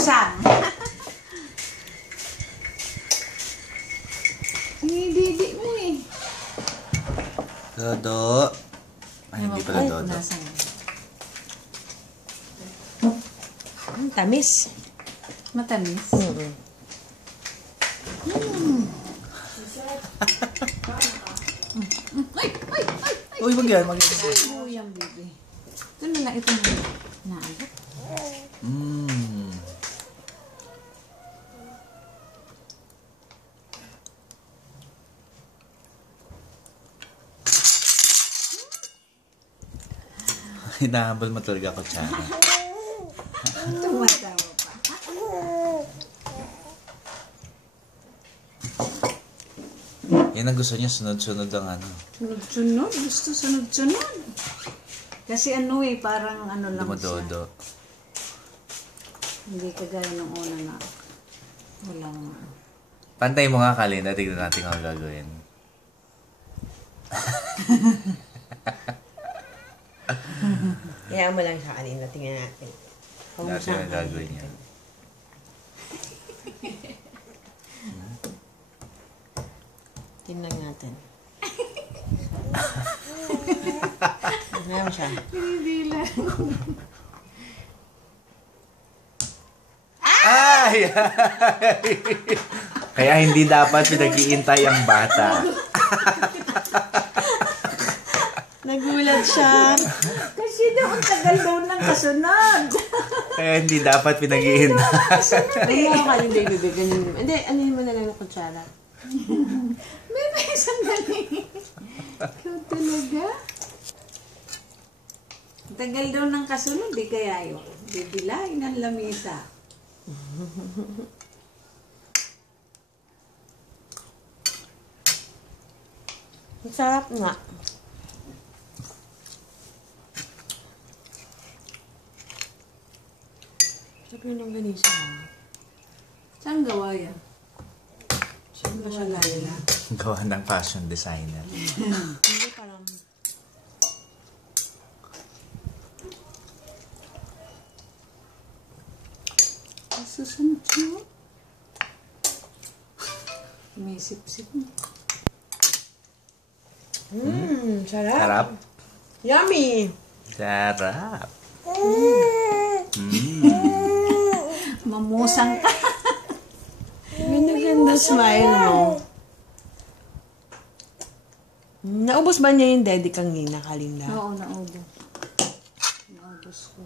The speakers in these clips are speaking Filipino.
Musang. Hindi mo eh. Dodo. Ay, hindi pala Dodo. Tamis. Matamis? Uy, mag-yan. Uy, ang bibi. Ito na lang ito naalok. Hinahabol mo talaga ako, Chana. Tumatawa pa. Yan ang gusto niya, sunod-sunod ang ano. Sunod-sunod? Gusto sunod-sunod. Kasi ano eh, parang ano lang Dumododo. Hindi kagaya ng una na walang... Pantay mo nga, Kalinda. Tignan natin ang gagawin. Hayaan mo lang siya kanina. Tingnan natin. Natin ang gagawin niya. Tingnan natin. Tingnan mo siya. Hindi lang. Ay! Kaya hindi dapat pinag-iintay ang bata. Nagulat siya. Kasi daw ang tagal daw ng kasunod. Kaya hindi dapat pinag-iintay. Hindi mo ka yung baby ganyan. Hindi, anin mo na lang ng kutsara. May sandali. Ikaw talaga? Ang tagal daw ng kasunod, di kaya yun. Bibilain ang lamisa. Ang sarap nga. Sarap yun ng ganisa. Saan gawa yan? Saan ba siya lala? Gawa ng fashion designer. Hindi parang... Susunod siya. May sip-sip mo. Sarap. Sarap. Yummy! Sarap. Mamusang ka. Ganda-ganda smile mo. Naubos ba niya yung daddy kanina, Kalinda? Oo, naubos. Naubos ko.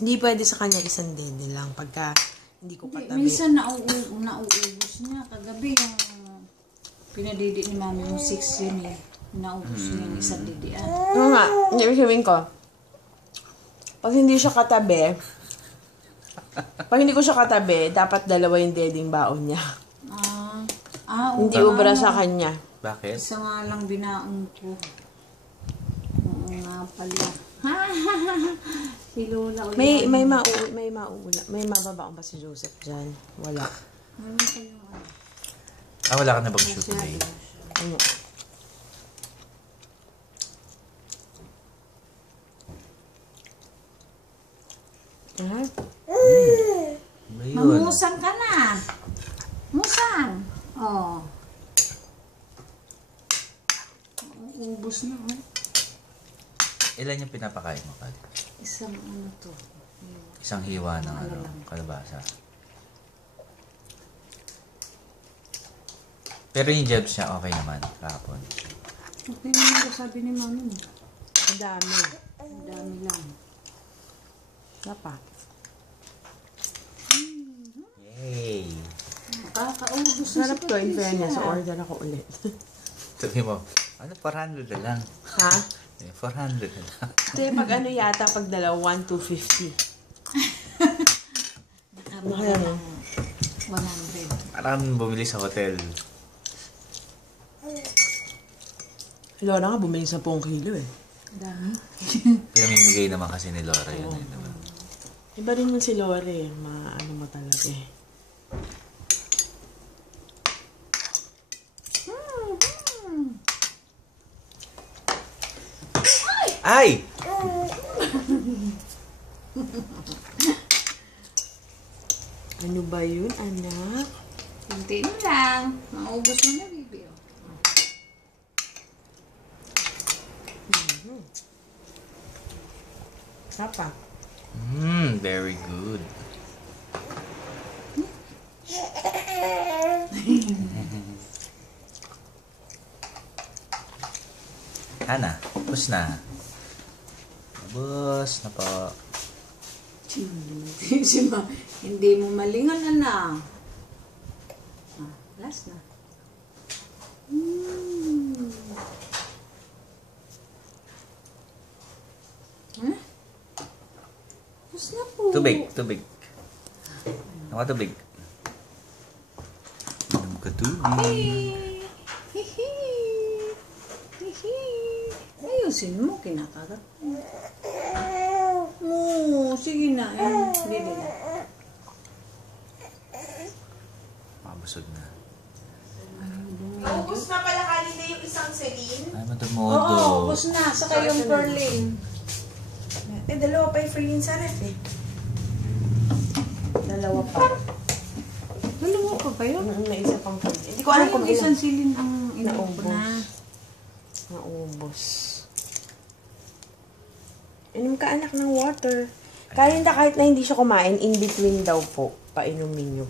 Hindi pwede sa kanya isang daddy lang pagka hindi ko katabi. Minsan nauubos niya. Kagabi yung pinadidi ni mami yung 6 yun eh. Naubos niya yung isang didian. Oo nga, yung sabihin ko. Pag hindi siya katabi, pag hindi ko siya katabi, dapat dalawa yung dading baon niya. Hindi ubra sa kanya. Bakit? Isa nga lang binaon ko. Oo nga pala. Si Lola ulit. May mauula. May mababaon ba si Joseph dyan? Wala. Wala ka na bang shoot today? Ano? Mamusang ka na. Musang. Oh. Ubus na. Oh. Ilan yung pinapakain mo, Kali? Isang ano to. Isang hiwa ng kalabasa. Pero yung jebs niya okay naman kahapon. Okay naman ko sabi ni mami. Ang dami. Ang dami lang. Dapat. Yay! Nakakaubos na Sarap to, in fairness. Order ako ulit. Sabi mo, 400 na lang. Ha? 400 na lang. Hindi, pag ano yata, pag dalawa, 1,250. Kaya no? 100. Parang bumili sa hotel. Laura nga, bumili 10 kilo eh. Dami. Pinamimigay naman kasi ni Laura yun. Diba? Iba rin yun si Lore. Ano mo talaga eh. Ay! Ano ba yun, anak? Kunti mo lang. Maubos mo na, baby. Oh. Sapa. Very good. Hana, tapos na. Tapos na po. Hindi mo malingan, anak. Last na. Huh? Tapos na po. Tubig. Ako tubig. Inom ka tubig. Hihi. Ayusin mo, kinakagat. Sige na. Hindi na. Mabusog na. Naubos na pala kanina yung isang Celine. Ay, Oo, matamodo. ubos na. Saka yung Perlin. Dalawa pa yung Celine sa ref eh. Dalawa pa. Dalawa pa ba yun? May isa pang Celine. Hindi ko alam kung isang ilan. silin ang inuubo Naubos. na. Naubos. Inom ka anak ng water. Kahit na hindi siya kumain, in between daw po, painumin niyo.